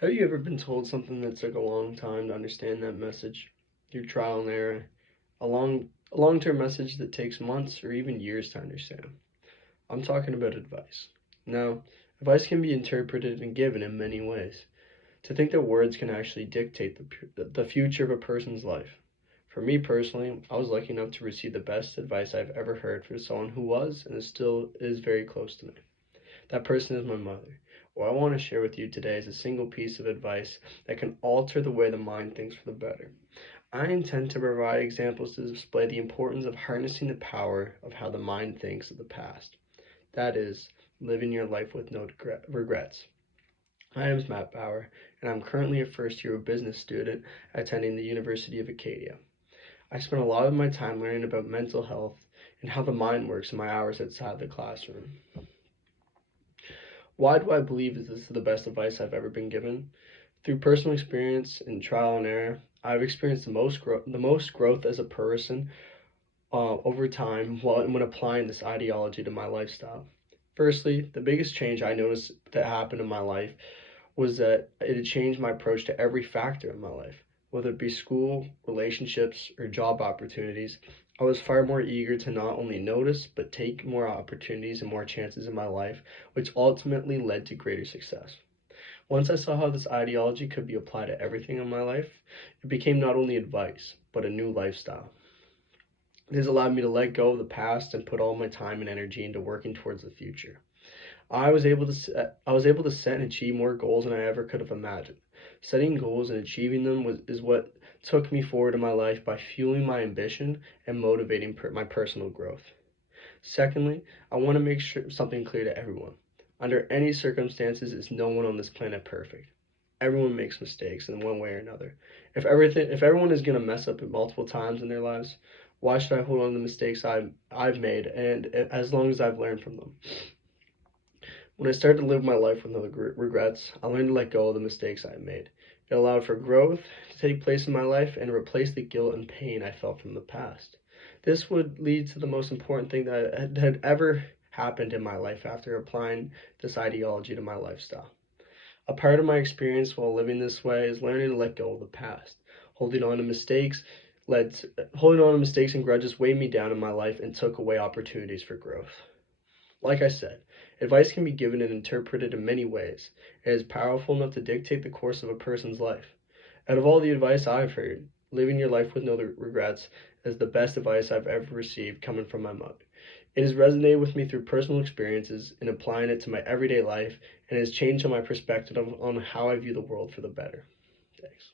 Have you ever been told something that took a long time to understand that message? Through trial and error, a long-term message that takes months or even years to understand. I'm talking about advice. Now, advice can be interpreted and given in many ways. To think that words can actually dictate the future of a person's life. For me personally, I was lucky enough to receive the best advice I've ever heard from someone who was and still is very close to me. That person is my mother. What I want to share with you today is a single piece of advice that can alter the way the mind thinks for the better. I intend to provide examples to display the importance of harnessing the power of how the mind thinks of the past. That is, living your life with no regrets. My name is Matt Bauer, and I'm currently a first year business student attending the University of Acadia. I spend a lot of my time learning about mental health and how the mind works in my hours outside the classroom. Why do I believe that this is the best advice I've ever been given? Through personal experience and trial and error, I've experienced the most growth as a person over time when applying this ideology to my lifestyle. Firstly, the biggest change I noticed that happened in my life was that it had changed my approach to every factor in my life, whether it be school, relationships, or job opportunities. I was far more eager to not only notice, but take more opportunities and more chances in my life, which ultimately led to greater success. Once I saw how this ideology could be applied to everything in my life, it became not only advice, but a new lifestyle. It has allowed me to let go of the past and put all my time and energy into working towards the future. I was able to set and achieve more goals than I ever could have imagined. Setting goals and achieving them is what took me forward in my life by fueling my ambition and motivating my personal growth. Secondly, I want to make sure something clear to everyone. Under any circumstances, is no one on this planet perfect. Everyone makes mistakes in one way or another. If everyone is going to mess up multiple times in their lives, why should I hold on to the mistakes I've made and as long as I've learned from them? When I started to live my life with no regrets, I learned to let go of the mistakes I had made. It allowed for growth to take place in my life and replace the guilt and pain I felt from the past. This would lead to the most important thing that had ever happened in my life after applying this ideology to my lifestyle. A part of my experience while living this way is learning to let go of the past. Holding on to mistakes and grudges weighed me down in my life and took away opportunities for growth. Like I said, advice can be given and interpreted in many ways. It is powerful enough to dictate the course of a person's life. Out of all the advice I've heard, living your life with no regrets is the best advice I've ever received coming from my mother. It has resonated with me through personal experiences and applying it to my everyday life and has changed my perspective on how I view the world for the better. Thanks.